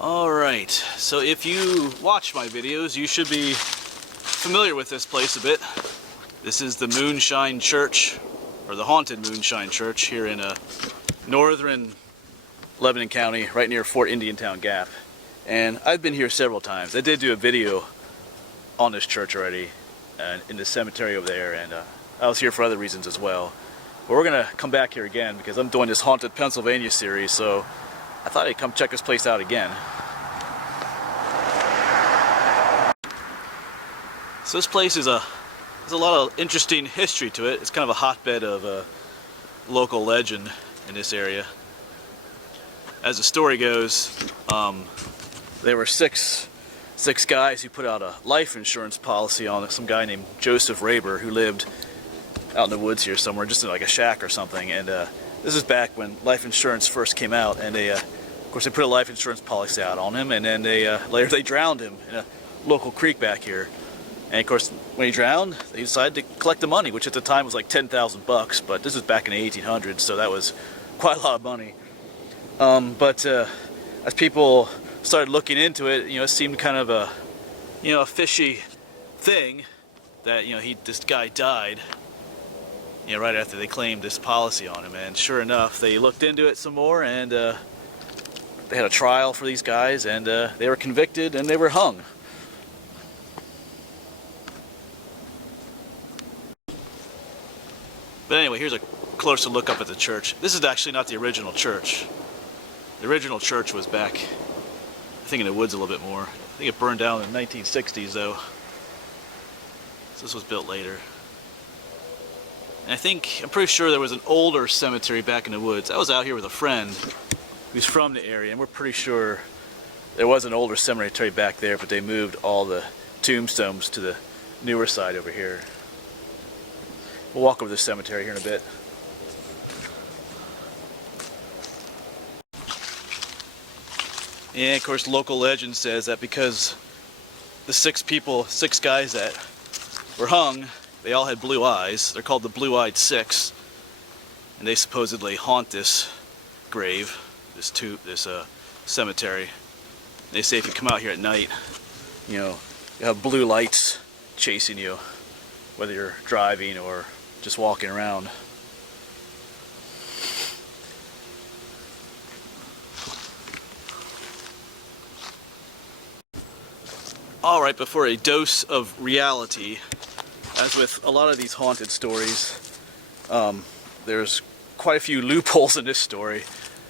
Alright, so if you watch my videos, you should be familiar with this place a bit. This is the Moonshine Church, or the Haunted Moonshine Church, here in northern Lebanon County, right near Fort Indiantown Gap. And I've been here several times. I did do a video on this church already, in the cemetery over there, and I was here for other reasons as well. But we're going to come back here again because I'm doing this Haunted Pennsylvania series, so I thought I'd come check this place out again. So this place is there's a lot of interesting history to it. It's kind of a hotbed of local legend in this area. As the story goes, there were six guys who put out a life insurance policy on some guy named Joseph Raber, who lived out in the woods here somewhere, just in like a shack or something. And this is back when life insurance first came out, and they, of course, they put a life insurance policy out on him, and then later they drowned him in a local creek back here. And of course, when he drowned, they decided to collect the money, which at the time was like 10,000 bucks, but this was back in the 1800s, so that was quite a lot of money. But as people started looking into it, it seemed kind of a fishy thing that this guy died right after they claimed this policy on him. And sure enough, they looked into it some more, and they had a trial for these guys, and they were convicted and they were hung. But anyway, here's a closer look up at the church. This is actually not the original church. The original church was back, I think, in the woods a little bit more. I think it burned down in the 1960s though. So this was built later. And I'm pretty sure there was an older cemetery back in the woods. I was out here with a friend who's from the area, and we're pretty sure there was an older cemetery back there, but they moved all the tombstones to the newer side over here. We'll walk over this cemetery here in a bit. And of course, local legend says that because the six guys that were hung, they all had blue eyes. They're called the Blue-Eyed Six, and they supposedly haunt this grave, this cemetery. They say if you come out here at night, you have blue lights chasing you, whether you're driving or just walking around. Alright, but for a dose of reality, as with a lot of these haunted stories, there's quite a few loopholes in this story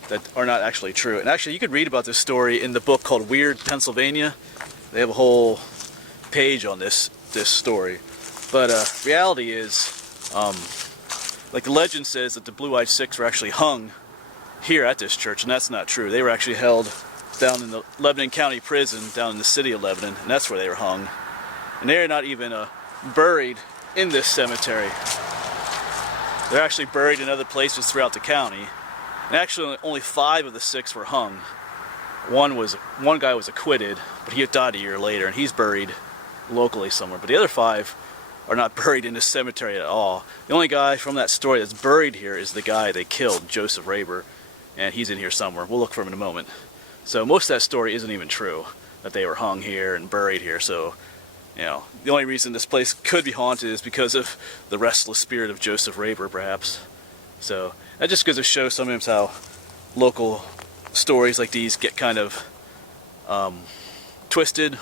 that are not actually true. And actually, you could read about this story in the book called Weird Pennsylvania. They have a whole page on this story. But reality is, like the legend says, that the Blue-Eyed Six were actually hung here at this church, and that's not true. They were actually held down in the Lebanon County Prison, down in the city of Lebanon, and that's where they were hung. And they're not even buried in this cemetery. They're actually buried in other places throughout the county. And actually, only 5 of the 6 were hung. One guy was acquitted, but he died a year later, and he's buried locally somewhere. But the other 5 are not buried in this cemetery at all. The only guy from that story that's buried here is the guy they killed, Joseph Raber, and he's in here somewhere. We'll look for him in a moment. So most of that story isn't even true, that they were hung here and buried here. So, the only reason this place could be haunted is because of the restless spirit of Joseph Raber, perhaps. So that just goes to show sometimes how local stories like these get kind of twisted,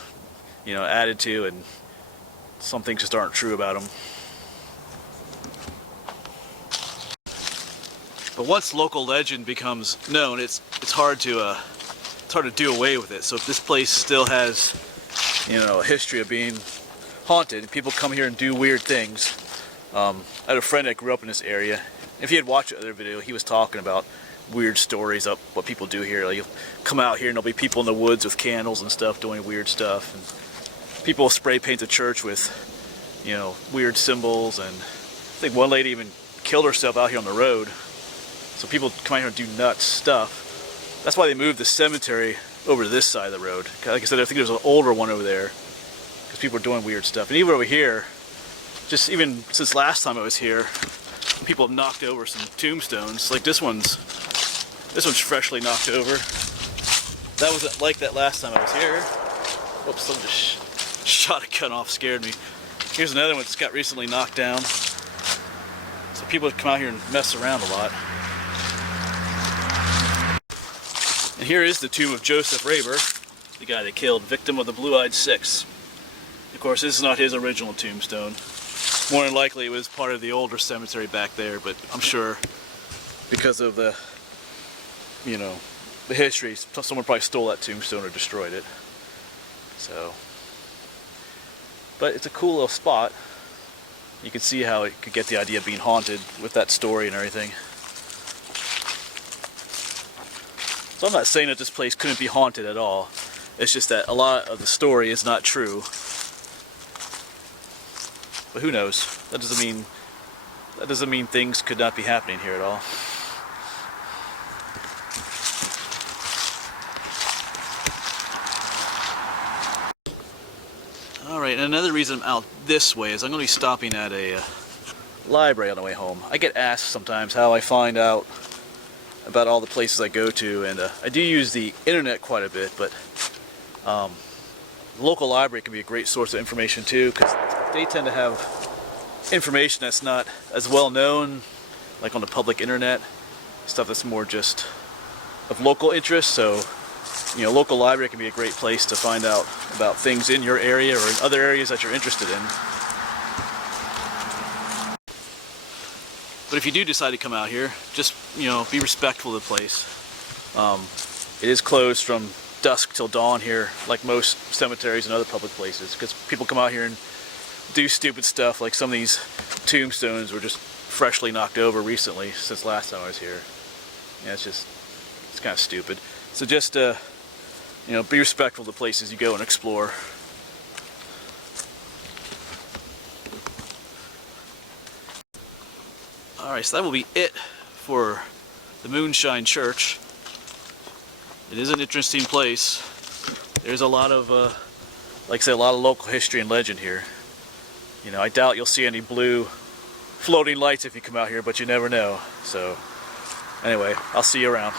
added to, and some things just aren't true about them. But once local legend becomes known, it's hard to do away with it. So if this place still has, a history of being haunted, people come here and do weird things. I had a friend that grew up in this area. If he had watched the other video, he was talking about weird stories of what people do here. Like, you'll come out here and there'll be people in the woods with candles and stuff doing weird stuff. And people will spray paint the church with, weird symbols. And I think one lady even killed herself out here on the road. So people come out here and do nuts stuff. That's why they moved the cemetery over to this side of the road. Like I said, I think there's an older one over there because people are doing weird stuff. And even over here, just even since last time I was here, people have knocked over some tombstones. Like this one's freshly knocked over. That wasn't like that last time I was here. Oops, someone just shot a gun off, scared me. Here's another one that's got recently knocked down. So people come out here and mess around a lot. And here is the tomb of Joseph Raber, the guy they killed, victim of the Blue-Eyed Six. Of course, this is not his original tombstone. More than likely it was part of the older cemetery back there, but I'm sure because of the, you know, the history, someone probably stole that tombstone or destroyed it. So, but it's a cool little spot. You can see how it could get the idea of being haunted with that story and everything. So I'm not saying that this place couldn't be haunted at all. It's just that a lot of the story is not true. But who knows? That doesn't mean things could not be happening here at all. Alright, and another reason I'm out this way is I'm going to be stopping at a library on the way home. I get asked sometimes how I find out about all the places I go to, and I do use the internet quite a bit, but the local library can be a great source of information too, because they tend to have information that's not as well known, like on the public internet, stuff that's more just of local interest. So, you know, local library can be a great place to find out about things in your area or in other areas that you're interested in. But if you do decide to come out here, just, you know, be respectful of the place. It is closed from dusk till dawn here, like most cemeteries and other public places, because people come out here and do stupid stuff, like some of these tombstones were just freshly knocked over recently since last time I was here. Yeah, it's kind of stupid. So just, you know, be respectful of the places you go and explore. Alright, so that will be it for the Moonshine Church. It is an interesting place. There's a lot of, like I said, a lot of local history and legend here. You know, I doubt you'll see any blue floating lights if you come out here, but you never know. So, anyway, I'll see you around.